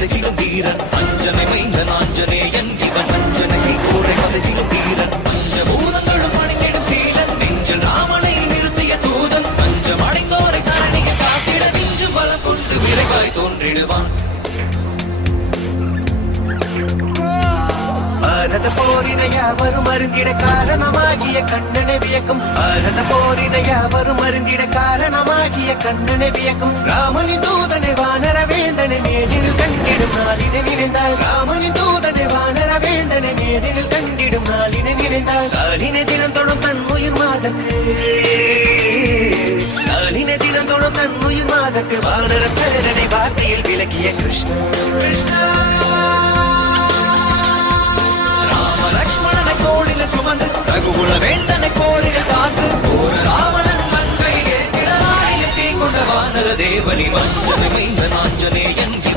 பதகிலும் வீரன் அஞ்சனை மைந்தன் ஆஞ்சநேயன் இவன் அஞ்சனை சீக்குரை பதகிலும் வீரன் பஞ்சபூதங்களும் அணிந்திடும் சீலன் நெஞ்சில் ராமனை நிறுத்திய தூதன் பஞ்சம் அடைந்தோரை கரணியை காத்திட நெஞ்சு பலம் கொண்டு விரைவாய் தோன்றிடுவான் பாரத போரினை யாவரும் அருந்திட காரணமாகிய கண்ணனை வியக்கும் பாரத போரினை யாவரும் அருந்திட காரணமாகிய கண்ணனை வியக்கும் ராமனின் தூதனை வானர வேந்தனை நேரில் கண்டிடும் நாளினை நினைந்தால் ராமனின் தூதனை வானர வேந்தனை நேரில் கண்டிடும் நாளினை நினைந்தால் காலினை தினம் தொடும் தன் உயிர் மாதக்கு காலினை தினம் தொடும் தன் உயிர் மாதக்கு வானர பேரனை வார்த்தையில் விளக்கிய கிருஷ்ணா கிருஷ்ணா லட்சுமணனை தோளில சுமந்து ரகுகுல வேந்தனை போரிட காத்து ஒரு ராவணன் மங்கை ஏற்றிட நாளைய தீ கொண்ட வானர தேவனி வஞ்சனை மைந்தன் ஆஞ்சநேய